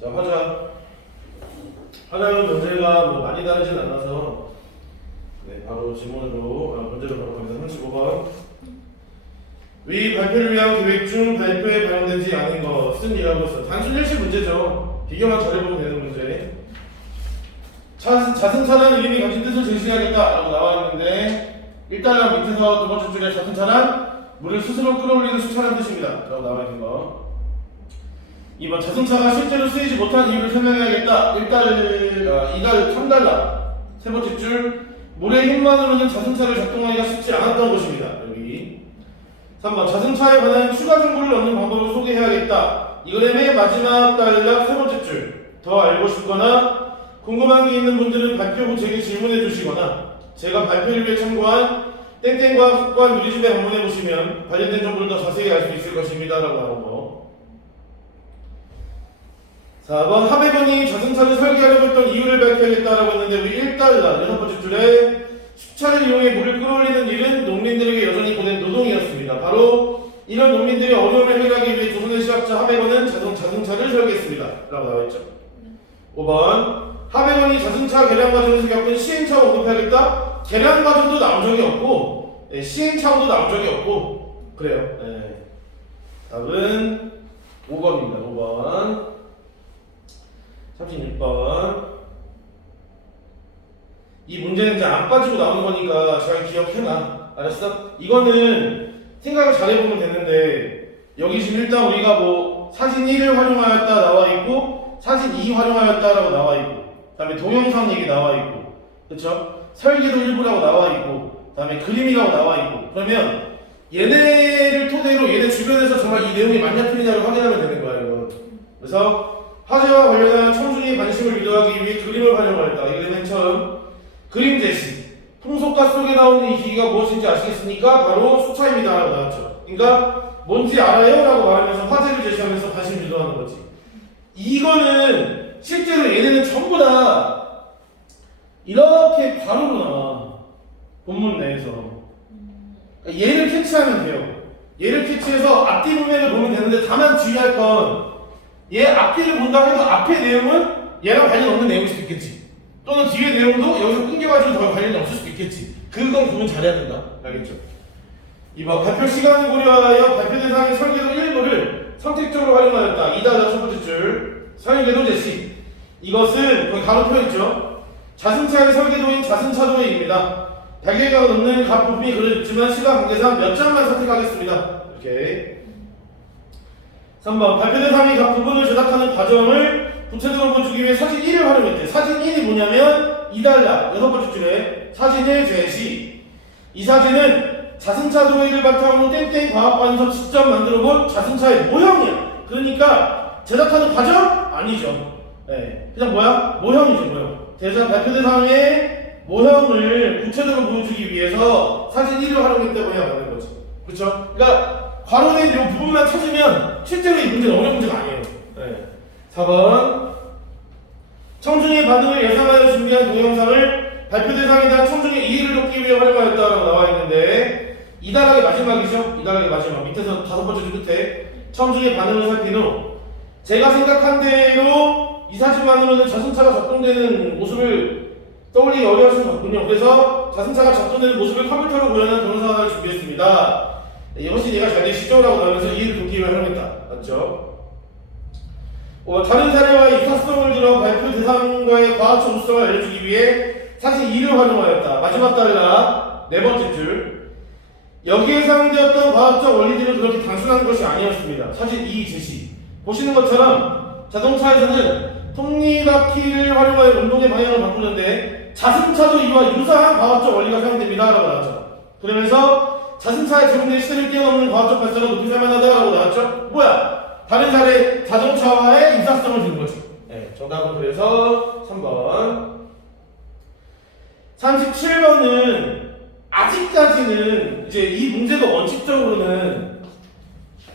자, 화자용 문제가 뭐 많이 다르진 않아서 네, 바로 질문으로 문제로 바로 갑니다. 35번. 위 발표를 위한 계획 중 발표에 반영되지 않은 것은 이라고 했어요. 단순 일시 문제죠. 비교만 잘해보면 되는 문제. 자승차란 이름이 가진 뜻을 제시해야겠다 라고 나와 있는데 일단 밑에서 두 번째 줄에 자승차란 물을 스스로 끌어올리는 수차라는 뜻입니다 라고 나와 있는 거. 2번 자승차가 실제로 쓰이지 못한 이유를 설명해야겠다. 2달 3달러. 세 번째 줄 물의 힘만으로는 자승차를 작동하기가 쉽지 않았던 것입니다. 여기 3번 자승차에 관한 추가 정보를 얻는 방법을 소개해야겠다. 이거의 맨 마지막 단락 세 번째 줄 더 알고 싶거나 궁금한 게 있는 분들은 발표 후 제게 질문해 주시거나 제가 발표를 위해 참고한 땡땡과학관 누리집에 방문해 보시면 관련된 정보를 더 자세히 알 수 있을 것입니다 라고 나온 거. 4번 하백원이 자승차를 설계하려고 했던 이유를 밝혀야겠다라고 했는데 우리 1달러 여섯 번째 줄에 수차를 이용해 물을 끌어올리는 일은 농민들에게 여전히 고된 노동이었습니다. 바로 이런 농민들의 어려움을 해결하기 위해 조선의 시학자 하백원은 자승차를 설계했습니다 라고 나와있죠. 5번 하백원이 자승차 개량 과정에서 겪은 시행착오 언급해야겠다. 개량 과정도 나온 적이 없고 시행착오도 나온 적이 없고 그래요. 네. 답은 5번입니다. 5번 36번 이 문제는 이제 안 빠지고 나오는 거니까 잘 기억해놔. 알았어? 이거는 생각을 잘해보면 되는데 여기 지금 일단 우리가 뭐 사진 1을 활용하였다 나와있고 사진 2 활용하였다라고 나와있고 그 다음에 동영상 얘기 나와있고 그쵸? 설계도 일부라고 나와있고 그 다음에 그림이라고 나와있고 그러면 얘네를 토대로 얘네 주변에서 정말 이 내용이 맞냐 틀리냐를 확인하면 되는 거야 이거. 그래서 화제와 관련한 청중의 관심을 유도하기 위해 그림을 활용하였다. 이게 맨 처음 그림 제시 풍속가 속에 나오는 이 기기가 무엇인지 아시겠습니까? 바로 수차입니다 라고 나왔죠. 그러니까 뭔지 알아요? 라고 말하면서 화제를 제시하면서 관심을 유도하는 거지. 이거는 실제로 얘네는 전부 다 이렇게 바로로 나와 본문 내에서. 그러니까 얘를 캐치하면 돼요. 얘를 캐치해서 앞뒤 문맥을 보면 되는데 다만 주의할 건 얘 앞뒤를 본다 해도 앞의 내용은 얘랑 관련 없는 내용일 수도 있겠지. 또는 뒤의 내용도 여기서 끊겨가지고 더 관련이 없을 수도 있겠지. 그건 구분 잘해야 된다. 알겠죠? 2번 발표 시간을 고려하여 발표 대상의 설계도 일부를 선택적으로 활용하였다. 2달 첫 번째 줄 설계도 제시. 이것은 거기 가로 표있죠. 자승차의 설계도인 자승차도입니다. 100개가 넘는 각 부품이 그려졌지만 시간 관계상 몇 장만 선택하겠습니다. 이렇게. 3번 발표 대상이 각 부분을 제작하는 과정을 구체적으로 보여주기 위해 사진 1을 활용했대. 사진 1이 뭐냐면 2달러 여섯 번째 줄에 사진을 제시. 이 사진은 자승차 도의를 바탕으로 땡땡 과학관에서 직접 만들어본 자승차의 모형이야. 그러니까 제작하는 과정? 아니죠. 네. 그냥 뭐야? 모형이죠, 모형. 발표 대상의 모형을 구체적으로 보여주기 위해서 사진 1을 활용했다고 해야 하는 거지. 그렇죠? 그러니까 괄호된 이 부분만 찾으면 실제로 이 문제는 어려운 문제가 아니에요. 네. 4번 청중의 반응을 예상하여 준비한 동영상을 발표 대상에 대한 청중의 이해를 돕기 위해 활용하였다라고 나와 있는데 이 단락의 마지막이죠? 이 단락의 마지막 밑에서 다섯 번째 줄 끝에 청중의 반응을 살핀 후 제가 생각한 대로 이 사진만으로는 자승차가 작동되는 모습을 떠올리기 어려우신 것 같군요. 그래서 자승차가 작동되는 모습을 컴퓨터로 구현한 동영상 하나를 준비했습니다. 네, 이것이 얘가 잘 되시죠? 라고 나오면서 이해를 돕기 위해 활용했다. 맞죠? 다른 사례와 유사성을 들어 발표 대상과의 과학적 우수성을 알려주기 위해 사진 2를 활용하였다. 마지막 단락 네 번째 줄 여기에 사용되었던 과학적 원리들은 그렇게 단순한 것이 아니었습니다. 사진 2 제시 보시는 것처럼 자동차에서는 톱니바퀴를 활용하여 운동의 방향을 바꾸는데 자승차도 이와 유사한 과학적 원리가 사용됩니다 라고 나왔죠. 그러면서 자승차의 제공된 시대를 뛰어넘는 과학적 발전을 높이 살만하다라고 나왔죠. 뭐야? 다른 사례 자동차와의 유사성을 준 거지. 네, 정답은 그래서 3번. 37번은 아직까지는 이제 이 문제도 원칙적으로는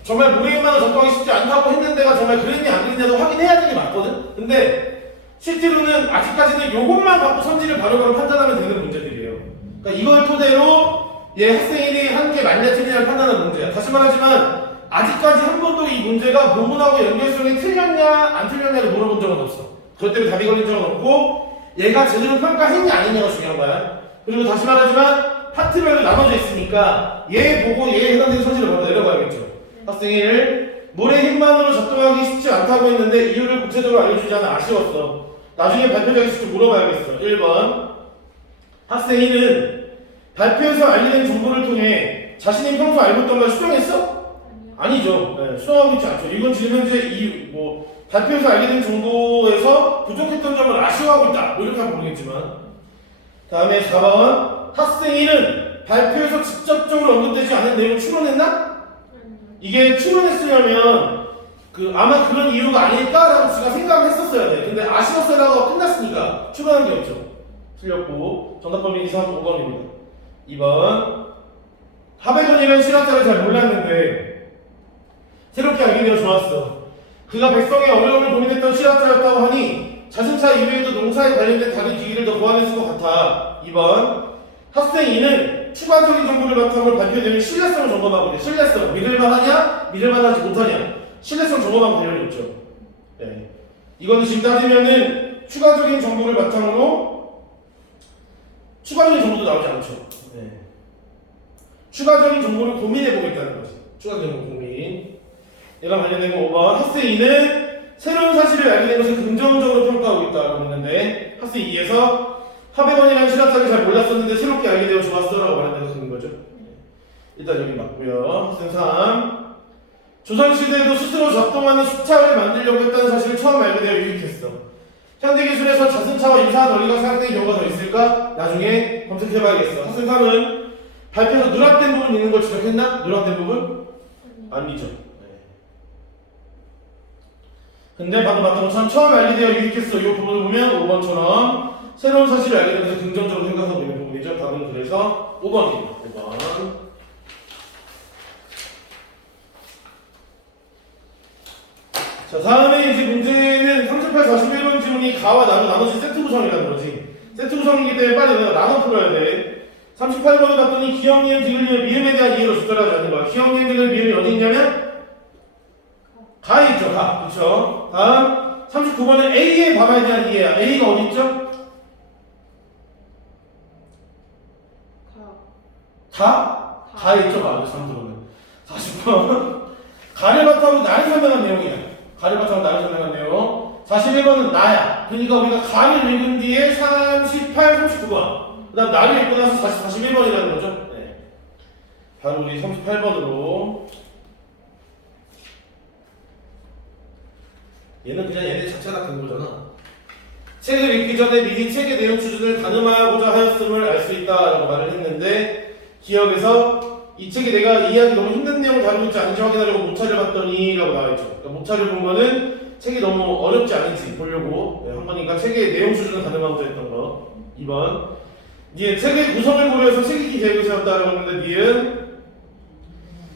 정말 무게만을 적당히 쉽지 않다고 했는데가 정말 그랬냐 안 그랬냐도 확인해야 되는 게 맞거든. 근데 실제로는 아직까지는 요것만 갖고 선지를 바로바로 판단하면 되는 문제들이에요. 그러니까 이걸 토대로 얘 학생이 한 게 맞냐 틀리냐를 판단하는 문제야. 다시 말하지만 아직까지 한 번도 이 문제가 본문하고 연결성이 틀렸냐 안 틀렸냐를 물어본 적은 없어. 그것 때문에 답이 걸린 적은 없고 얘가 제대로 평가했냐 아니냐가 중요한 거야. 그리고 다시 말하지만 파트별로 나눠져 있으니까 얘 보고 얘에 해당되는 소지를 먼저 내려가야겠죠. 학생 1 물의 힘만으로 작동하기 쉽지 않다고 했는데 이유를 구체적으로 알려주지 않아 아쉬웠어. 나중에 발표자에게 직접 물어봐야겠어. 1번 학생 1은 발표에서 알려진 정보를 통해 자신이 평소 알고 있던 걸 수정했어? 아니죠. 네, 수정하고 있지 않죠. 이건 지금 현재 발표에서 알게 된 정보에서 부족했던 점을 아쉬워하고 있다. 뭐 이렇게 하면 모르겠지만. 다음에 4번 학생 1은 발표에서 직접적으로 언급되지 않은 내용을 추론했나? 이게 추론했으려면 아마 그런 이유가 아닐까라고 지가 생각을 했었어야 돼. 근데 아쉬웠어라고 끝났으니까 추론한 게 없죠. 틀렸고 정답 범위 2, 3, 5번입니다. 2번 하백원이라는 실화자를 잘 몰랐는데 새롭게 알게 되어 좋았어. 그가 백성의 어려움을 고민했던 실화자였다고 하니 자동차 이외에도 농사에 관련된 다른 기기를 더 보완했을 것 같아. 2번 학생 2는 추가적인 정보를 바탕으로 발표되는 신뢰성을 점검하고 있대. 신뢰성 믿을만하냐 믿을만하지 못하냐 신뢰성 점검하고 관련이 있죠. 네. 이거는 지금 따지면은 추가적인 정보를 바탕으로 추가적인 정보도 나오지 않죠. 네. 추가적인 정보를 고민해보겠다는 거지. 추가적인 정보 고민. 얘랑 관련된 거 5번 학생 2는 새로운 사실을 알게 된 것을 긍정적으로 평가하고 있다고 했는데 학생 2에서 하백원이라는 실화자를 잘 몰랐었는데 새롭게 알게 되어 좋았어 라고 말한다고 쓰는 거죠. 일단 여기 맞고요. 학생 3 조선시대에도 스스로 작동하는 수차를 만들려고 했다는 사실을 처음 알게 되어 유익했어. 현대기술에서 자승차와 유사한 원리가 사용된 경우가 더 있을까? 나중에 검색해봐야겠어. 학생 3은 발표에서 누락된 부분 있는 걸 지적했나? 누락된 부분? 아니죠. 네. 근데 방금 봤던 것처럼 처음 알게 되어 유익했어. 이 부분을 보면 5번처럼 새로운 사실을 알게 되면서 긍정적으로 생각하고 있는 부분이죠. 답은 그래서 5번입니다. 5번. 자, 다음에 이제 문제는 38, 41번 지문이 가와 나로 나눠진 세트 구성이라는 거지. 세트 구성이기 때문에 빨리 나눠 풀어야 돼. 38번을 봤더니 기억, 니은, 디귿, 미음에 대한 이해로 조절하지 않는 거야. 기억, 니은, 디귿, 미음이 어디 있냐면 가에 있죠. 가. 그쵸? 다음 39번은 A의 밥에 대한 이해야. A가 어디 있죠? 가에 있죠. 가. 40번 가를 바탕으로 나를 설명한 내용이야. 가를 바탕으로 나를 설명한 내용. 41번은 나야. 그러니까 우리가 가를 읽은 뒤에 38, 39번. 그 다음 나를 읽고 나서 다시 41번이라는 거죠. 네. 바로 우리 38번으로. 얘는 그냥 얘네 자체가 그런 거잖아. 책을 읽기 전에 미리 책의 내용 추진을 가늠하고자 하였음을 알 수 있다라고 말을 했는데 기억에서 이 책이 내가 이해하기 너무 힘든 내용을 다루고 있지 않은지 확인하려고 모차를 봤더니 라고 나와있죠. 그러니까 모차를 본 거는 책이 너무 어렵지 않은지 보려고 한 거니까 책의 내용 수준을 가늠하고자 했던 거. 2번 니은 책의 구성을 고려해서 책 읽기 계획을 세웠다라고 했는데 니은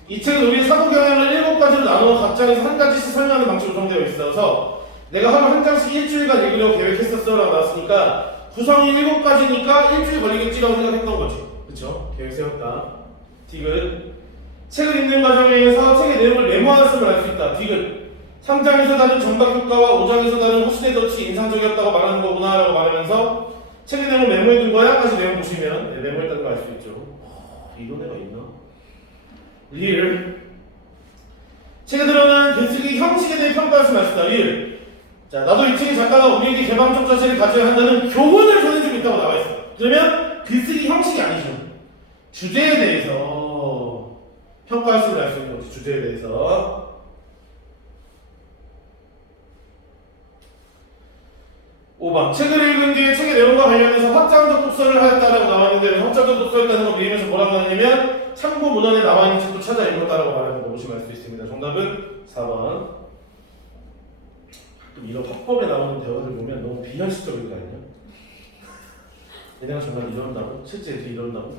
이 책은 우리의 사고 경향을 7가지로 나누어 각 장에서 한 가지씩 설명하는 방식으로 구성되어 있어서 내가 하루 한 장씩 일주일간 읽으려고 계획했었어 라고 나왔으니까 구성이 7가지니까 일주일 걸리겠지라고 생각했던 거지. 그쵸? 계획 세웠다. 디귿 책을 읽는 과정에서 책의 내용을 메모하였음을 알 수 있다. 디귿 3장에서 다룬 정박 효과와 5장에서 다룬 호신의 덫이 인상적이었다고 말하는 거구나 라고 말하면서 책의 내용을 메모해둔 거야? 까지 내용 보시면 네, 메모했다는 거 알 수 있죠. 이런 애가 있나? 리을 책에 드러난 글쓰기 형식에 대해 평가했으면 알 수 있다. 리을 자, 나도 이 책의 작가가 우리에게 개방적 자세를 가져야 한다는 교훈을 전해주고 있다고 나와있어. 그러면 글쓰기 형식이 아니죠. 주제에 대해서 평가했음을 알 수 있는 거지. 주제에 대해서. (5번) 책을 읽은 뒤에 책의 내용과 관련해서 확장적 독서를 하였다라고 나와있는데 확장적 독서를 하는 거 그리면서 뭐라고 하냐면 참고 문헌에 나와있는 책도 찾아 읽었다라고 말하는 거 보시면 알 수 있습니다. 정답은 4번. 이런 화법에 나오는 대화들 보면 너무 비현실적인 거 아니냐? 얘네가 정말 이런다고? 실제 이런다고?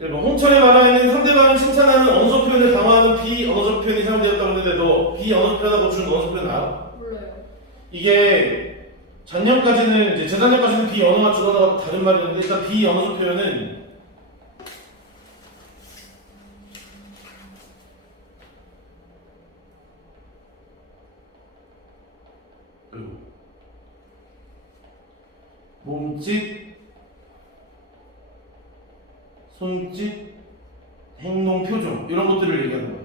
1번 홍철의 만화에는 상대방을 칭찬하는 언어적 표현을 강화하는 비언어적 표현이 사용되었다고 했는데도 비언어적 표현하고 준언어적 표현 알아? 몰라요. 이게 작년까지는 이제 재작년까지는 비언어와 준언어가 다른 말이었는데 일단 비언어적 표현은 그리고 몸짓, 손짓, 행동, 표정 이런 것들을 얘기하는 거야.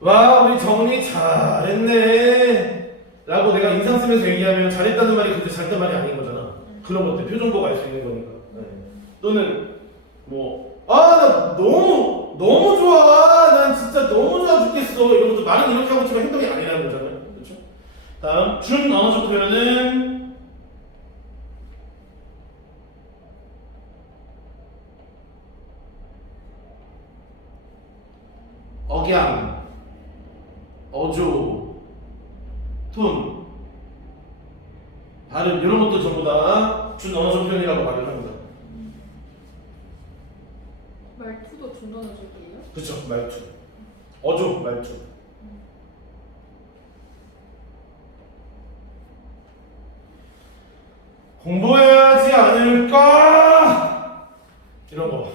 와, 우리 정리 잘했네 라고 내가 인상 쓰면서 얘기하면 잘했다는 말이 그때 잘했단 말이 아닌 거잖아. 그런 것들 표정 보고 알 수 있는 거니까. 네. 또는 나 너무 좋아, 난 진짜 너무 좋아 죽겠어 이런 것도 말은 이렇게 하고 있지만 행동이 아니라는 거잖아요. 그렇죠? 다음 준언어적 표현은 억양, 어조, 톤, 발음 이런 것도 전부 다 준언어적 표현이라고 말을 합니다. 말투도 준언어적이에요? 그쵸, 말투. 어조, 말투. 공부해야 하지 않을까? 이런 거.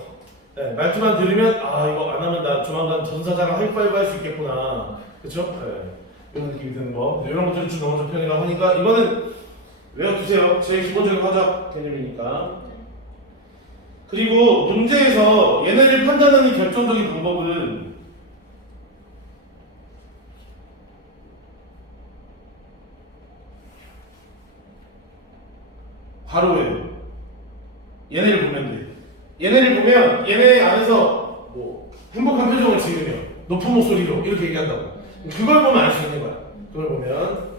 네, 말투만 들으면 이거 안 하면 나 조만간 전사자랑 하이파이브 할 수 있겠구나. 그쵸? 네, 이런 느낌이 드는 거. 이런 것들을 준언어적 표현이라고 하니까 이거는 외워두세요. 제일 기본적인 화작 개념이니까. 그리고 문제에서 얘네를 판단하는 결정적인 방법은 바로예요. 얘네를 보면 돼. 얘네를 보면 얘네 안에서 행복한 표정을 지으며 높은 목소리로 이렇게 얘기한다고. 그걸 보면 알 수 있는 거야. 그걸 보면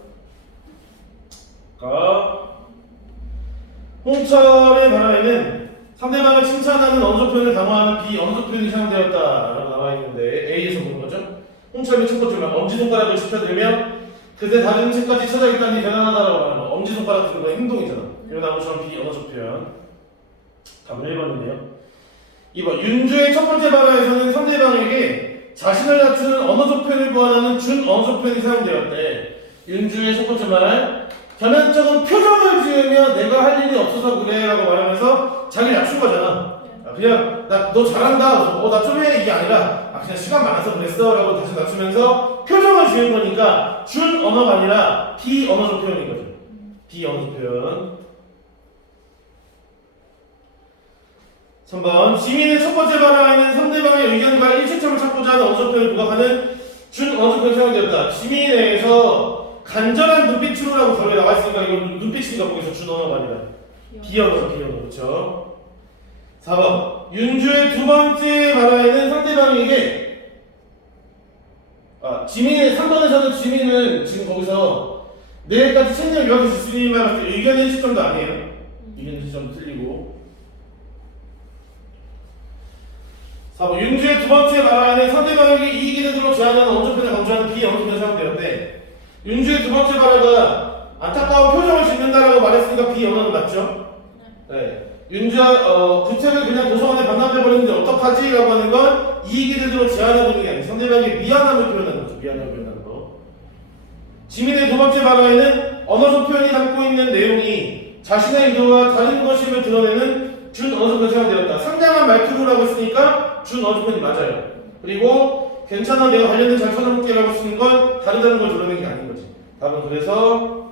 홍철의 발화에는 상대방을 칭찬하는 언어적 표현을 강화하는 비언어적 표현이 사용되었다라고 나와 있는데 A에서 보는 거죠. 홍철의 첫 번째 말 엄지손가락을 짚어들며 그새 다른 책까지 찾아있다니 대단하다라고 말하는 거. 엄지손가락 들은 거 행동이잖아. 이거 나오처럼 비언어적 표현. 답은 1번이네요. 2번 윤주의 첫 번째 발화에서는 상대방에게 자신을 낮추는 언어적 표현을 보완하는 준언어적 표현이 사용되었대. 윤주의 첫 번째 말 겸연쩍은 표정을 지으며 내가 할 일이 없어서 그래 라고 말하면서 자기를 낮춘 거잖아. 그냥 너 잘한다, 나 좀 해 이게 아니라 그냥 시간 많아서 그랬어 라고 다시 낮추면서 표정을 지은 거니까 준 언어가 아니라 비언어적 표현인 거죠. 비언어적 표현. 3번 지민의 첫 번째 발화에는 상대방의 의견과 일치점을 찾고자 하는 언어적 표현을 부각하는 준 언어적 표현이 사용되었다. 지민에 대해서 간절한 눈빛으로라고 저기 나와 있으니까 이건 눈빛이니까 거기서 준 언어가 아니라 비언어죠. 그렇죠. 4번 윤주의 두 번째 발화에는 상대방에게 지민의 3번에서는 지민은 지금 거기서 내일까지 책임을 요하게 주님이 말할 때 의견의 일치점도 아니에요. 의견의 일치점도 틀리고. 4번 윤주의 두 번째 발화에는 상대방에게 이익이 되도록 제안하는 언어적 표현을 강조하는 비언어적 표현이 사용되었는데 윤주의 두 번째 발화가 안타까운 표정을 짓는다라고 말했으니까 비언어는 맞죠? 네. 윤주가 그 책을 그냥 도서관에 반납해버렸는데 어떡하지? 라고 하는 건 이익이 되도록 제안하고 있는 게 아니고 상대방에게 미안함을 표현하는 거죠. 미안함을 표현하는 거. 지민의 두 번째 발화에는 언어적 표현이 담고 있는 내용이 자신의 의도와 다른 것임을 드러내는 준언어적 표현이 사용되었다. 상대방 말투로라고 했으니까 준언어적 표현이 맞아요. 그리고 괜찮아 내가 관련된 잘 찾아볼게라고 쓰는 건 다르다는 걸 드러내는 게 아닌 거지. 답은 그래서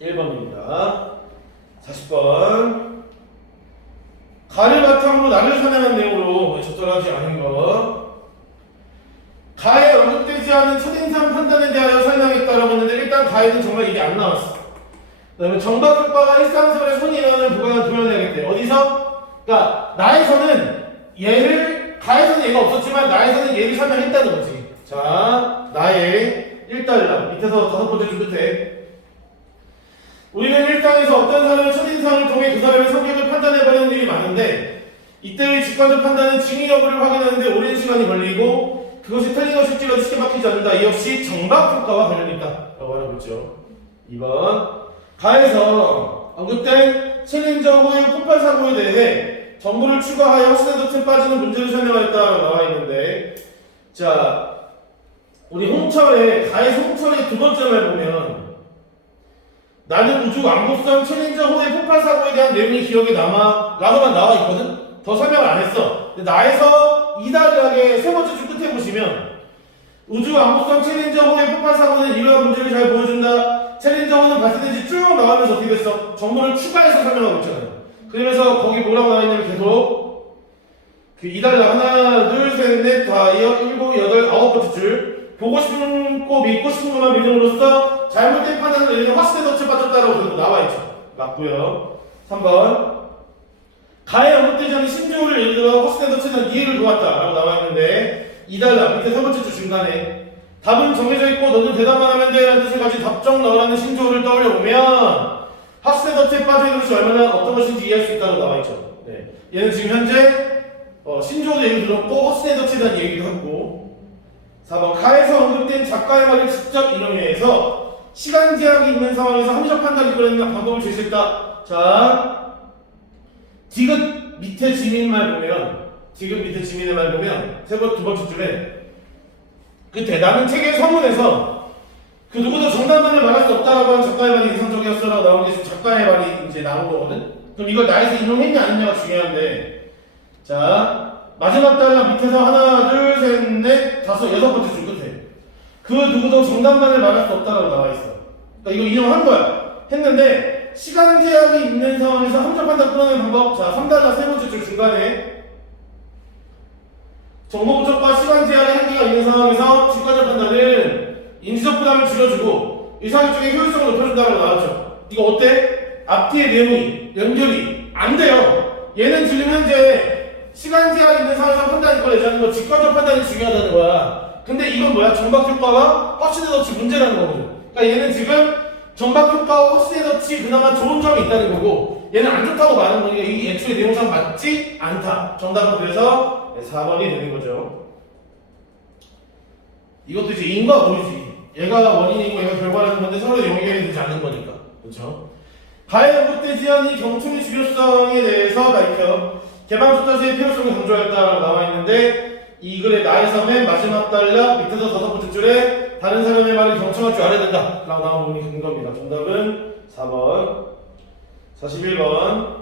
1번입니다. 40번 가를 바탕으로 나를 사냥한 내용으로 적절하지 않은 거. 가에 언급되지 않은 첫인상 판단에 대하여 설명했다라고 했는데 일단 가에는 정말 이게 안 나왔어. 그 다음에 정박효과가 일상생활에 손이 일어나는 부분을 드러내야겠대. 어디서? 그러니까 나에서는 얘를 가에서는 얘가 없었지만 나에서는 얘를 설명했다는 거지. 자, 나의 1달러 밑에서 5번째 줄 끝에 우리는 일상에서 어떤 사람의 첫인상을 통해 그 사람의 성격을 판단해버리는 일이 많은데 이때의 직관적 판단은 증인 여부를 확인하는데 오랜 시간이 걸리고 그것이 틀린 것일지라도 쉽게 막히지 않는다. 이 역시 정박효과와 관련이 있다 라고 하고 있죠. 2번 가에서 언급된 챌린저 호의 폭발 사고에 대해 정보를 추가하여 확신의 덫에 빠지는 문제를 설명하였다라고 나와 있는데 자 우리 홍철의 가에서 홍철의 두 번째 말 보면 나는 우주 왕복선 챌린저 호의 폭발 사고에 대한 내용이 기억에 남아 라고만 나와 있거든. 더 설명을 안 했어. 근데 나에서 이달락의 세 번째 줄 끝에 보시면 우주 왕복선 챌린저호의 폭발 사고는 이러한 문제를 잘 보여준다. 챌린저호는 발사된 지 쭉 나가면서 어떻게 됐어? 정보를 추가해서 설명하고 있잖아요. 그러면서 거기 뭐라고 나와있냐면 계속 그 이달락 하나 둘셋넷 다섯 일곱 여덟 아홉 번째 줄 보고 싶은 거 믿고 싶은 것만 믿음으로써 잘못된 판단을 내리는 확신의 덫에 빠졌다라고 계속 나와있죠. 맞고요. 3번 가해 언급되지 않은 신조어를 예를 들어 확신의 덫에 대한 이해를 도왔다라고 나와있는데 이달락 밑에 세 번째 줄 중간에 답은 정해져 있고 너는 대답만 하면 돼 라는 뜻을 가진 답정 넣으라는 신조어를 떠올려보면 확신의 덫에 빠져있는 것이 얼마나 어떤 것인지 이해할 수 있다고 나와있죠. 네. 얘는 지금 현재 신조어도 얘기 들었고 확신의 덫에 대한 얘기도 했고 4번 가에서 언급된 작가의 말을 직접 인용해서 시간 제약이 있는 상황에서 합리적 판단을 이끌어내는 방법을 제시했다. 자, 디귿 밑에 지민 말 보면 디귿 밑에 지민의 말 보면 두 번째 줄에 그때 나는 책의 서문에서 그 누구도 정답만을 말할 수 없다라고 하는 작가의 말이 인상적이었어라고 나오는 게 지금 작가의 말이 이제 나온 거거든. 그럼 이걸 나에서 인용했냐 아니냐가 중요한데 자 마지막 달락 밑에서 하나 둘셋넷 다섯 여섯 번째 줄 끝에 그 누구도 정답만을 말할 수 없다라고 나와 있어. 그러니까 이거 인용한 거야. 했는데 시간 제약이 있는 상황에서 함정 판단 끌어내는 방법. 자 3달락 세 번째 줄 중간에 정보 부족과 시간 제약의 한계가 있는 상황에서 직관적 판단은 인지적 부담을 줄여주고 의사결정의 효율성을 높여준다고 나왔죠. 이거 어때? 앞뒤의 내용이 연결이 안 돼요. 얘는 지금 현재 시간 제약이 있는 상황에서 판단이 꺼내자는 거 직관적 판단이 중요하다는 거야. 근데 이건 뭐야? 정박 효과와 확신의 덫이 문제라는 거거든. 그러니까 얘는 지금 정박 효과와 확신의 덫이 그나마 좋은 점이 있다는 거고 얘는 안 좋다고 말하는 거니까 이 애초에 내용상 맞지 않다. 정답은 그래서 4번이 되는 거죠. 이것도 이제 인과 모이지. 얘가 원인이고 얘가 결과라는 건데 서로 연결이 되지 않는 거니까. 그렇죠? 가해 언급되지 않은 경총의 중요성에 대해서 밝혀 개방투자세의 필요성을 강조하였다라고 나와 있는데 이 글의 나에서 맨 마지막 달락 밑에서 다섯 번째 줄에 다른 사람의 말을 경청할 줄 알아야 된다 라고 나온 부분이 큰 겁니다. 정답은 4번 41번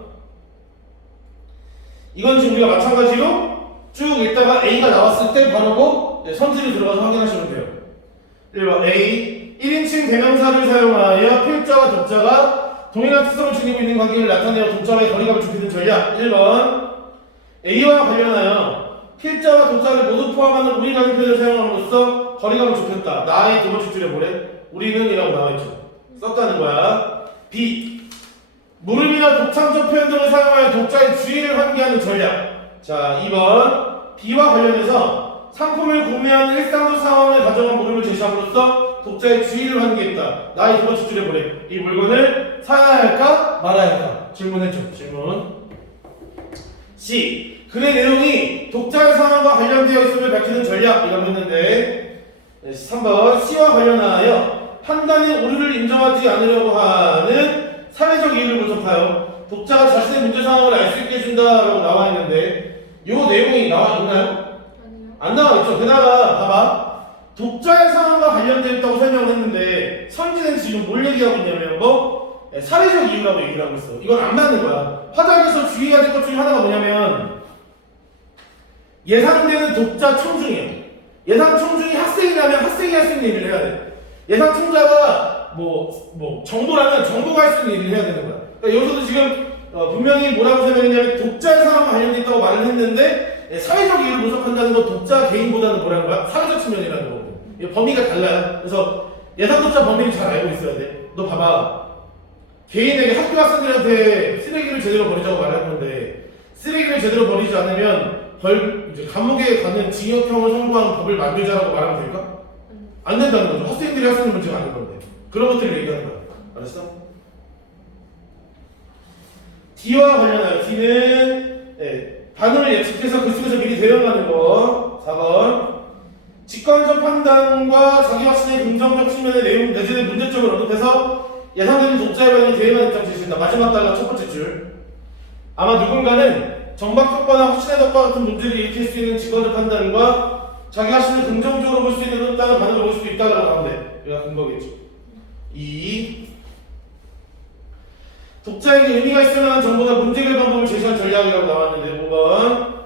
이건 지금 우리가 마찬가지로 쭉 읽다가 A가 나왔을 때 바로 선지를 들어가서 확인하시면 돼요. 1번 A 1인칭 대명사를 사용하여 필자와 독자가 동일한 특성을 지니고 있는 관계를 나타내어 독자와의 거리감을 좁히는 전략. 1번 A와 관련하여 필자와 독자를 모두 포함하는 우리라는 표현을 사용함으로써 거리감을 좁혔다. 나의 두 번째 줄에 뭐래? 우리는 이라고 나와있죠. 썼다는 거야. B 무릎이나 독창적 표현 등을 사용하여 독자의 주의를 환기하는 전략. 자 2번 B와 관련해서 상품을 구매하는 일상적 상황을 가정한 무릎을 제시함으로써 독자의 주의를 환기했다. 나의 두 번째 줄에 뭐래? 이 물건을 사야 할까 말아야 할까? 질문했죠. 질문. C. 글의 내용이 독자의 상황과 관련되어 있음을 밝히는 전략이라고 했는데 3번 C와 관련하여 판단의 오류를 인정하지 않으려고 하는 사회적 이유를 분석하여 독자가 자신의 문제 상황을 알 수 있게 해준다라고 나와 있는데 이 내용이 나와 있나요? 아니요. 안 나와 있죠. 게다가 봐봐 독자의 상황과 관련되어 있다고 설명했는데 선지는 지금 뭘 얘기하고 있냐면 사회적 이유라고 얘기를 하고 있어. 이건 안 맞는 거야. 화작에서 주의해야 될 것 중에 하나가 뭐냐면 예상되는 독자 청중이야. 예상 청중이 학생이라면 학생이 할 수 있는 일을 해야 돼. 예상 청자가 정보라면 정보가 할 수 있는 일을 해야 되는 거야. 그러니까 여기서도 지금 분명히 뭐라고 설명했냐면 독자의 상황과 관련돼 있다고 말을 했는데 사회적 이유를 분석한다는 건 독자 개인보다는 뭐라는 거야? 사회적 측면이라는 거거든. 범위가 달라요. 그래서 예상 독자 범위를 잘 알고 있어야 돼. 너 봐봐. 개인에게 학교 학생들한테 쓰레기를 제대로 버리자고 말할 건데 쓰레기를 제대로 버리지 않으면 이제 감옥에 가는 징역형을 선고하는 법을 만들자라고 말하면 될까? 안 된다는 거죠. 학생들이 할 수 있는 문제가 아닌 건데 그런 것들을 얘기하는 거야. 알았어? D와 관련하여 D는 반응을 예측해서 그 속에서 미리 대응하는 거. 4번 직관적 판단과 자기 확신의 긍정적 측면의 내용 내지는 문제점을 언급해서 예상되는 독자의 반응에 대응하는 입장 제시한다. 마지막 달락 첫 번째 줄. 아마 누군가는 정박 효과나 확신의 덕과 같은 문제를 일으킬 수 있는 직관적 판단과 자기 확신을 긍정적으로 볼 수 있는 다는 반응을 볼 수도 있다고 하면 돼. 이가 근거겠죠. 2. 독자에게 의미가 있을 만한 정보나 문제 해결 방법을 제시한 전략이라고 나왔는데 5번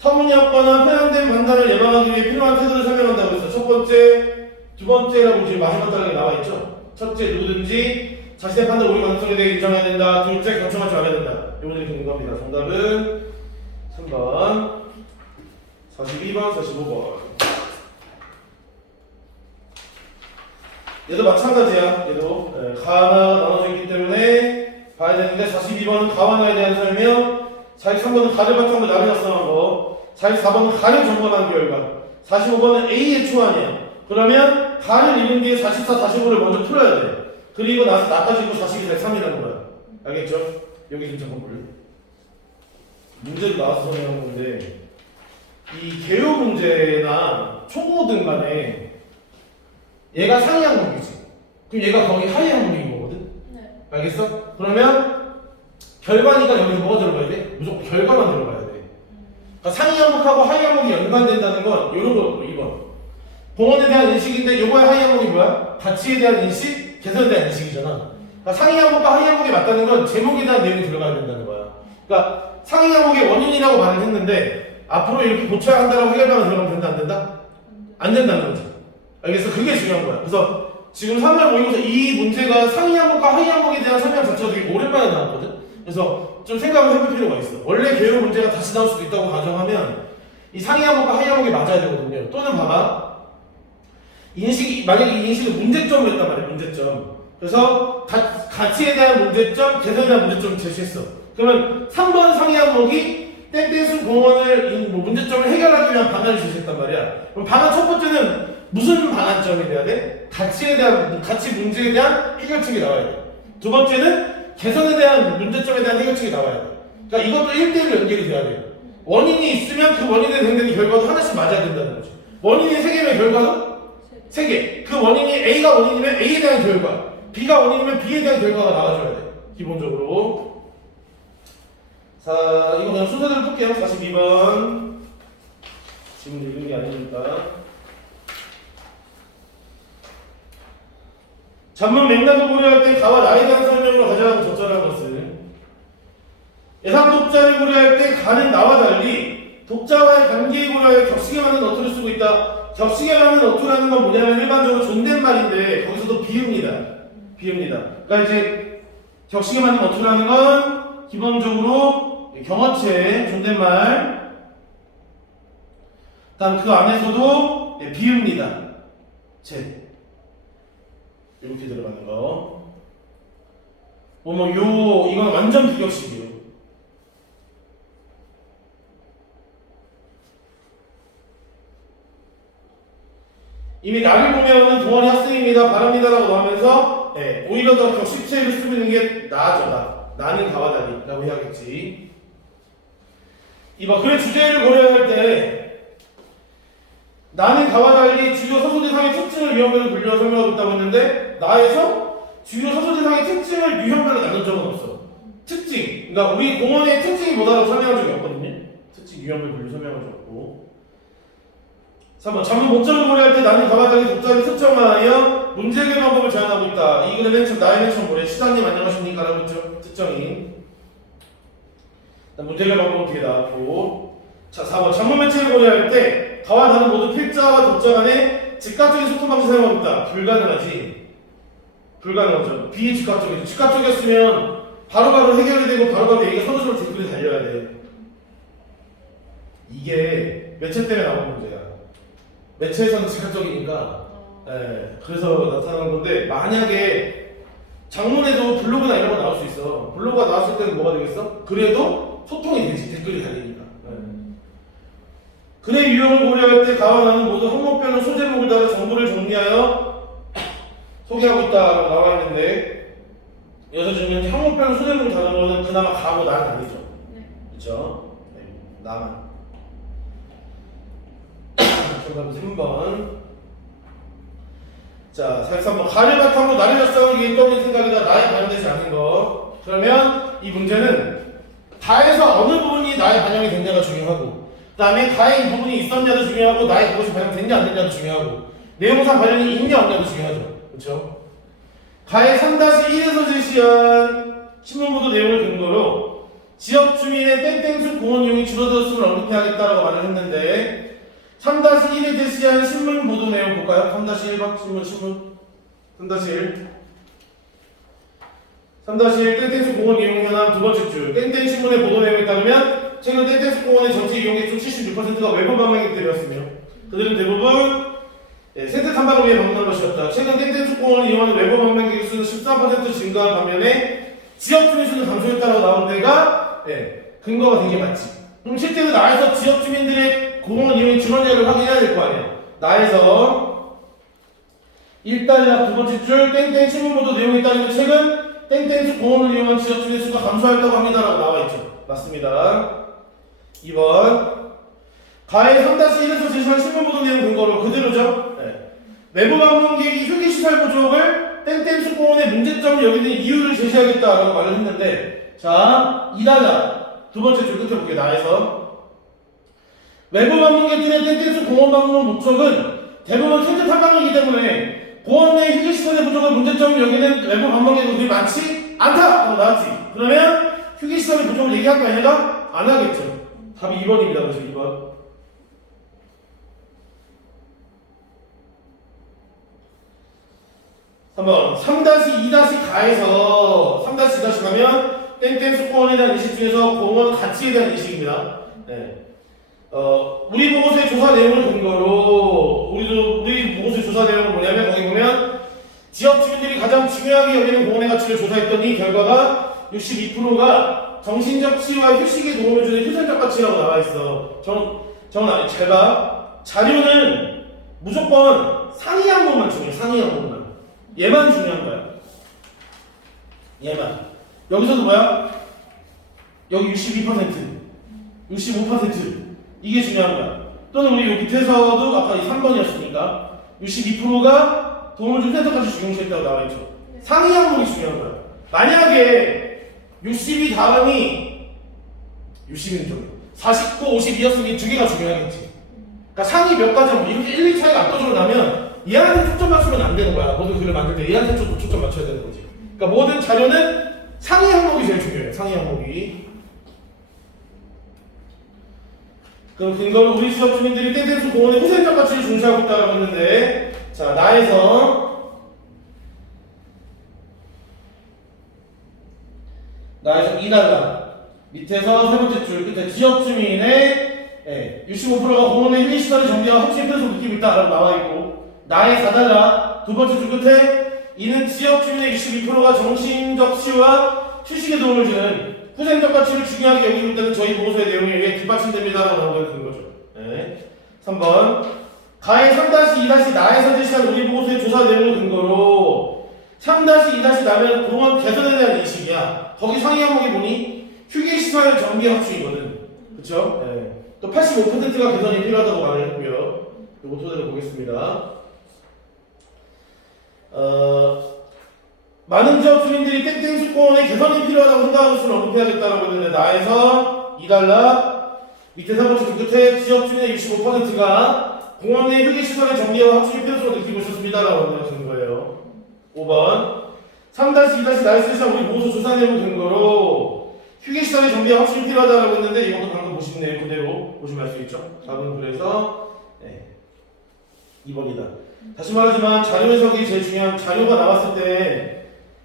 터무니없거나 편향된 판단을 예방하기 위해 필요한 태도를 설명한다고 했어. 첫 번째, 두 번째라고 지금 마지막 단락에 나와 있죠. 첫째, 누구든지 자신의 판단 오류 가능성에 대해 인정해야 된다. 둘째, 경청하지 말아야 된다. 요거들이 되는 겁니다. 정답은 3번, 42번, 45번. 얘도 마찬가지야. 얘도 가가 나눠져 있기 때문에 봐야 되는데 42번은 가와 나에 대한 설명, 43번은 가를 바탕으로 나를 작성한 거, 44번은 가를 점검한 결과, 45번은 A의 초안이야. 그러면 가를 읽은 뒤에 44, 45를 먼저 풀어야 돼. 그리고 나서 나까지 있고 42, 3이라는 거야. 알겠죠? 여기 좀 잠깐 볼래? 문제도 나와서 설명한 건데 이 개요 문제나 초고등 간에 얘가 상위 항목이지. 그럼 얘가 거기 하위 항목인 거거든? 네. 알겠어? 그러면 결과니까 여기서 뭐가 들어가야 돼? 무조건 결과만 들어가야 돼. 그러니까 상위 항목하고 하위 항목이 연관된다는 건 이런 거고 2번. 공원에 대한 인식인데 요거의 하위 항목이 뭐야? 가치에 대한 인식, 개선에 대한 인식이잖아. 그러니까 상위 항목과 하위 항목이 맞다는 건 제목에 대한 내용이 들어가야 된다는 거야. 그러니까 상위 항목의 원인이라고 말을 했는데 앞으로 이렇게 고쳐야 한다라고 해결방을 들어가면 된다 안 된다? 안 된다는 거지. 알겠어? 그게 중요한 거야. 그래서 지금 3월 모의고사 이 문제가 상위 항목과 하위 항목에 대한 설명 자체가 되게 오랜만에 나왔거든? 그래서 좀 생각을 해볼 필요가 있어. 원래 개요 문제가 다시 나올 수도 있다고 가정하면 이 상위 항목과 하위 항목이 맞아야 되거든요. 또는 봐봐. 만약에 이 인식을 문제점으로 했단 말이야. 문제점. 그래서 가치에 대한 문제점, 개선에 대한 문제점을 제시했어. 그러면 3번 상위 항목이 땡땡수 공원을 문제점을 해결하기 위한 방안을 제시했단 말이야. 그럼 방안 첫 번째는 무슨 방안점이 돼야 돼? 가치 문제에 대한 해결책이 나와야 돼. 두 번째는 개선에 대한 문제점에 대한 해결책이 나와야 돼. 그러니까 이것도 1대1로 연결이 돼야 돼요. 원인이 있으면 그 원인에 해당되는 결과도 하나씩 맞아야 된다는 거지. 원인이 3개면 결과도 3개. 그 원인이 A가 원인이면 A에 대한 결과, B가 원인이면 B에 대한 결과가 나와줘야 돼. 기본적으로. 자, 이거 그냥 순서대로 풀게요. 42번. 지금 읽은 게 아니니까. 전문 맥락을 고려할 때 가와 나에 대한 설명으로 가져가는 적절한 것은 예상 독자를 고려할 때 가는 나와 달리 독자와의 관계에 고려하여 격식에 맞는 어투를 쓰고 있다. 격식에 맞는 어투라는 건 뭐냐면 일반적으로 존댓말인데 거기서도 비읍니다. 비읍니다. 그러니까 이제 격식에 맞는 어투라는 건 기본적으로 경어체, 존댓말, 다음 그 안에서도 비읍니다. 이렇게 들어가는 거. 이건 완전 비격식이에요. 이미 나를 보면은 동아리 학생입니다, 바랍니다라고 하면서 오히려 더 격식체를 쓰고 있는 게 나아져. 나는 가와 달리라고 해야겠지. 이봐, 그래 주제를 고려할 때 나는 가와 달리 주요 서술 대상의 특징을 유형별로 분류해 설명하고 있다고 했는데 나에서 주요 서술 대상의 특징을 유형별로 나눈 적은 없어. 특징, 그러니까 우리 공원의 특징이 뭐다라고 설명한 적이 없거든요. 특징 유형별 분류 설명한 적 없고. 3번 전문 목적을 고려할 때 나는 가와 달리 독자를 특정하여 문제 해결 방법을 제안하고 있다. 이 글의 맨 처음 나의 맨 처음 뭐래? 시장님 안녕하십니까? 라고 했죠. 특정인. 문제 해결 방법은 뒤에 나왔고. 자, 4번 전문 매체를 고려할 때 가와 나는 모두 필자와 독자 간에 즉각적인 소통 방식을 사용하고 있다. 불가능하지. 불가능하죠. 비즉각적이죠. 즉각적이었으면 바로바로 해결이 되고 바로바로 얘기가 서로서로 댓글이 달려야 돼. 이게 매체 때문에 나오는 문제야. 매체에서는 즉각적이니까 그래서 나타나는 건데 만약에 장문에도 블로그나 이런 거 나올 수 있어. 블로그가 나왔을 때는 뭐가 되겠어? 그래도 소통이 되지. 댓글이 달리니까. 글의 유형을 고려할 때 가와 나는 모두 항목별로 소제목을 따라 정보를 정리하여 소개하고 있다고 나와 있는데 여기서 중요한 항목별로 소제목을 다른 거는 그나마 가고 나는 아니죠. 그렇죠? 나만. 정답은 3번. 자, 43번. 가를 바탕으로 나를 작성하기 위해 떠오른 생각이다. 나에 반영되지 않은 것. 그러면 이 문제는 가에서 어느 부분이 나에 반영이 됐냐가 중요하고 그 다음에 가의 부분이 있었냐도 중요하고 나의 그것이 반영됐냐 안 됐냐도 중요하고 내용상 반영이 있냐 없냐도 중요하죠. 그렇죠? 가의 3-1에서 제시한 신문보도 내용을 근거로 지역 주민의 땡땡숲 공원 이용이 줄어들었음을 언급해야겠다라고 말을 했는데 3-1에 제시한 신문 보도 내용 볼까요? 3-1번 신문 3-1 땡땡숲 공원 이용 현황 두 번째 줄 땡땡 신문의 보도 내용에 따르면 최근 땡땡숲 공원의 전체 이용객 중 76%가 외부 방문객들이었으며 그들은 대부분 생태 탐방을 위해 방문한 것이었다. 최근 땡땡숲 공원을 이용하는 외부 방문객 수는 14% 증가한 반면에 지역 주민 수는 감소했다고 나온 데가 근거가 되게 많지. 그럼 실제로 나에서 지역 주민들의 공원 이용이 줄었냐를 확인해야 될 거 아니야. 나에서 1달러 두 번째 줄 땡땡 신문보도 내용에 따르면 최근 땡땡숲 공원을 이용한 지역 주민 수가 감소했다고 합니다라고 나와 있죠. 맞습니다. 2번 가해 3-1에서 제시한 신문보도 내용 근거로 그대로죠. 외부 방문객이 휴게시설 부족을 땡땡숲 공원의 문제점을 여기는 이유를 제시하겠다라고 말을 했는데 자 2달러 두 번째 줄 끝에 볼게요. 나에서 외부 방문객들의 땡땡숲 공원 방문 목적은 대부분 생태 탐방이기 때문에 공원 내 휴게시설의 부족을 문제점을 여기는 외부 방문객들이 많지 않다라고 나왔지. 그러면 휴게시설의 부족을 얘기할 거 아니라 안 하겠죠. 답이 2번입니다. 그래서 2번 3번 3-2-가에서 3-2- 가면 땡땡숲 공원에 대한 인식 중에서 공원 가치에 대한 인식입니다. 우리 보고서의 조사 내용을 근거로 우리 보고서의 조사 내용은 뭐냐면 거기 보면 지역 주민들이 가장 중요하게 여기는 공원의 가치를 조사했더니 결과가 62%가 정신적 치유와 휴식에 도움을 주는 휴생적 가치라고 나와 있어. 정은 잘 봐. 자료는 무조건 상위 항목만 중요해. 상위 항목만. 얘만 중요한 거야. 얘만. 여기서도 뭐야? 여기 62%, 65% 이게 중요한 거야. 또는 우리 요 밑에서도 아까 이 3번이었으니까 62%가 도움을 줄 텐서까지 중용시했다고 나와 있죠. 상위 항목이 중요한 거야. 만약에 62 다음이 60인 좀 49, 52였으면 두 개가 중요하겠지. 그러니까 상위 몇 가지 뭐 이렇게 1, 2 차이가 압도적으로 나면 얘한테 초점 맞추면 안 되는 거야. 모든 글을 만들 때 얘한테 초점 맞춰야 되는 거지. 그러니까 모든 자료는 상위 항목이 제일 중요해요. 상위 항목이. 그럼 근거는 우리 지역 주민들이 땡땡숲 공원의 후생적 가치를 중시하고 있다고 했는데 자 나에서 2달러 밑에서 세 번째 줄 끝에 지역 주민의 65%가 공원의 휴게시설의 정비와 흡수의 편성을 느끼고 있다라고 나와 있고 나의 4달러 두 번째 줄 끝에 이는 지역 주민의 62%가 정신적 치유와 휴식에 도움을 주는 후생적 가치를 중요하게 여기고 있다는 저희 보고서의 내용에 의해 뒷받침됩니다라고 나오는 거죠. 3번 가해 3-2-나에서 제시한 우리 보고서의 조사 내용을 근거로 3-2-나면 공원 개선에 대한 인식이야. 거기 상위 항목이 뭐니? 휴게시설 정비 확충이거든. 그쵸? 또 85%가 개선이 필요하다고 말을 했고요. 요거 토대로 보겠습니다. 많은 지역 주민들이 땡땡숲 공원에 개선이 필요하다고 생각하는 것을 언급해야겠다라고 했는데 나에서 2달러 밑에 3번째 끝에 지역 주민의 65%가 공원 내 휴게시설의 정비와 확충의 필요성을 느끼고 있었습니다라고 말하는 거예요. 5번 3-2-나에서 제시한 우리 보고서 조사 내용 근거로 휴게시설의 정비와 확충이 필요하다고 했는데 이것도 방금 보신 내용 그대로 보시면 알 수 있죠. 답은 그래서 2번이다. 다시 말하지만 자료 해석이 제일 중요한 자료가 나왔을 때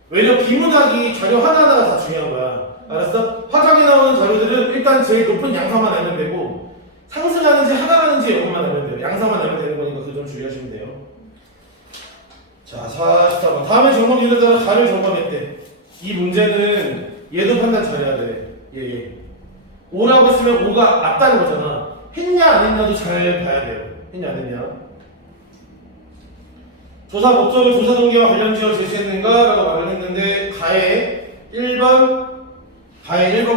외려 비문학이 자료 하나하나가 다 중요한 거야. 알았어? 화작에 나오는 자료들은 일단 제일 높은 양상만 알면 되고 상승하는지 하락하는지 여부만 알면 돼요. 양상만 알면 되는 거니까 그 점 주의하시면 돼요. 자, 44번. 다음에 점검 예를 따라 가를 점검했대. 이 문제는 얘도 판단 잘해야 돼. 얘. 오라고 했으면 오가 맞다는 거잖아. 했냐 안 했냐도 잘 봐야 돼요. 했냐 안 했냐. 조사 목적을 조사 동기와 관련 지역을 제시했는가? 라고 말을 했는데 가해 1번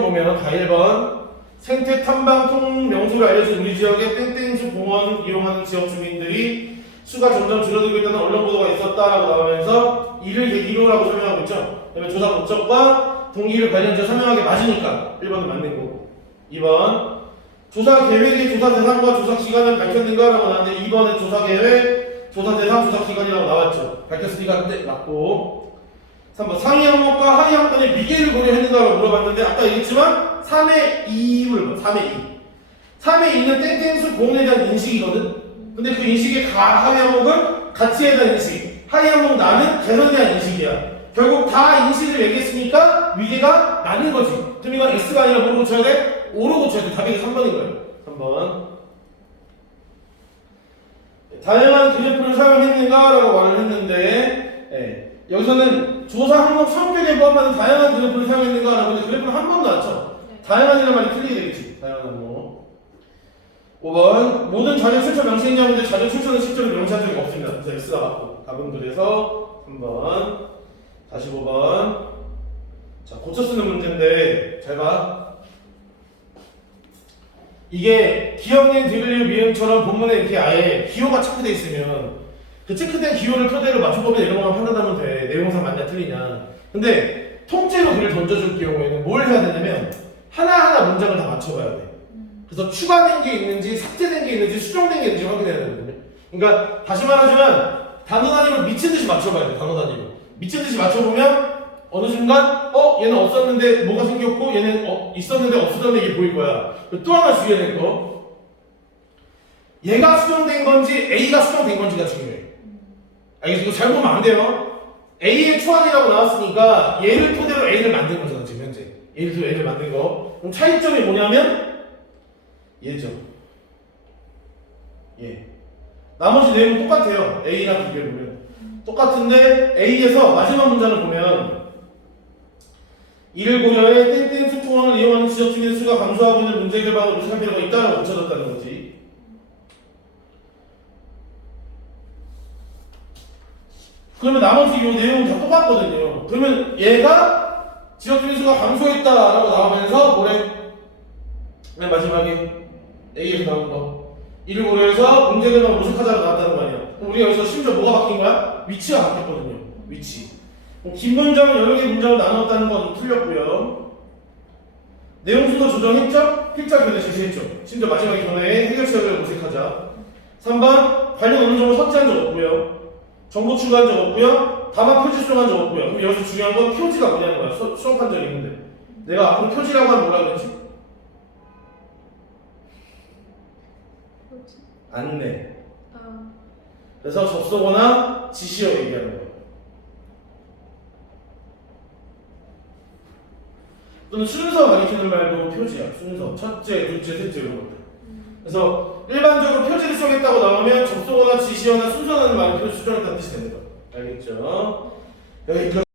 보면 가해 1번 생태 탐방 통 명소를 알려준 우리 지역의 땡땡숲 공원 이용하는 지역 주민들이 수가 점점 줄어들고 있다는 언론 보도가 있었다라고 나오면서 이를 계기로라고 설명하고 있죠. 그다음에 조사 목적과 동기를 관련 지역 설명하기 맞으니까 1번은 맞는 거고 2번 조사 계획의 조사 대상과 조사 기간을 밝혔는가? 라고 나왔는데 2번의 조사 계획 조사 대상, 조사 기간이라고 나왔죠. 밝혔으니까 맞고 3번 상위 항목과 하위 항목의 미개를 고려했는가라고 물어봤는데 아까 얘기했지만 3의 2를 봐. 3의 2. 3의 2는 땡땡수 공에 대한 인식이거든. 근데 그 인식의 하위 항목은 가치에 대한 인식, 하위 항목 나는 개선에 대한 인식이야. 결국 다 인식을 얘기했으니까 위계가 나는 거지. 그럼 이건 x가 아니라 뭐로 고쳐야 돼? 5로 고쳐야 돼. 답이 3번인 거예요. 3번. 다양한 그래프를 사용했는가? 라고 말을 했는데 여기서는 조사 항목 성격에 포함하는 다양한 그래프를 사용했는가? 라고 했는데 그래프는 한 번 나왔죠? 다양한이라는 말이 틀리게 되겠지. 다양한 항목. 5번 모든 자료 출처 명시했냐는데 자료 출처는 실제로 명시한 적이 없습니다. 그래서 X가 맞고 답은 그래서 3번. 45번. 자, 고쳐 쓰는 문제인데 잘 봐. 이게 기억엔 W 미음처럼 본문에 이렇게 아예 기호가 체크돼 있으면 그 체크된 기호를 토대로 맞춤법이나 이런 것만 판단하면 돼. 내용상 맞냐 틀리냐. 근데 통째로 글을 던져줄 경우에는 뭘 해야 되냐면 하나하나 문장을 다 맞춰봐야 돼. 그래서 추가된 게 있는지 삭제된 게 있는지 수정된 게 있는지 확인해야 되거든요. 그러니까 다시 말하지만 단어 단위로 미친 듯이 맞춰봐야 돼. 단어 단위로 미친 듯이 맞춰보면 어느 순간 얘는 없었는데 뭐가 생겼고 얘는 있었는데 없었던 게 보일 거야. 또 하나 주의해야 될 거, 얘가 수정된 건지 A가 수정된 건지가 중요해. 알겠어? 이거 잘 보면 안 돼요. A의 초안이라고 나왔으니까 얘를 토대로 A를 만든 거잖아. 지금 현재 얘를 토대로 A를 만든 거. 그럼 차이점이 뭐냐면 얘죠. 얘. 나머지 내용은 똑같아요. A랑 비교해보면 똑같은데 A에서 마지막 문장을 보면 이를 고려해 땡땡 수통원을 이용하는 지적 중인 수가 감소하고 있는 문제 결과로 모색할 필요가 있다라고 고쳐졌다는 거지. 그러면 나머지 이 내용은 다 똑같거든요. 그러면 얘가 지적 중인 수가 감소했다라고 나오면서 뭐래? 맨 마지막에 A에서 나온 거 이를 고려해서 문제 결과로 모색하자고 나왔다는 거 아니야. 그럼 우리가 여기서 심지어 뭐가 바뀐 거야? 위치가 바뀌었거든요. 위치. 긴 문장을 여러 개의 문장으로 나눴다는 건 틀렸고요. 내용 순서 조정했죠? 필자 교대 제시했죠? 심지어 마지막에 전에 해결책을 모색하자. 3번 관련 어느 정도 삭제한 적 없고요. 정보 추가한 적 없고요. 다만 표지 수정한 적 없고요. 그럼 여기서 중요한 건 표지가 뭐냐는 거야. 수정한 적이 있는데 내가 앞으로 표지라고 하면 뭐라 그랬지? 안내. 그래서 접속어나 지시어 얘기하는 거예요. 또는 순서 가리키는 말도 표지야. 순서. 첫째, 둘째, 셋째 이런 것들. 그래서 일반적으로 표지를 쓰겠다고 나오면 접속어나 지시어나 순서라는 말은 표지 수정했다는 뜻이 되는 거야. 알겠죠? 여기까지.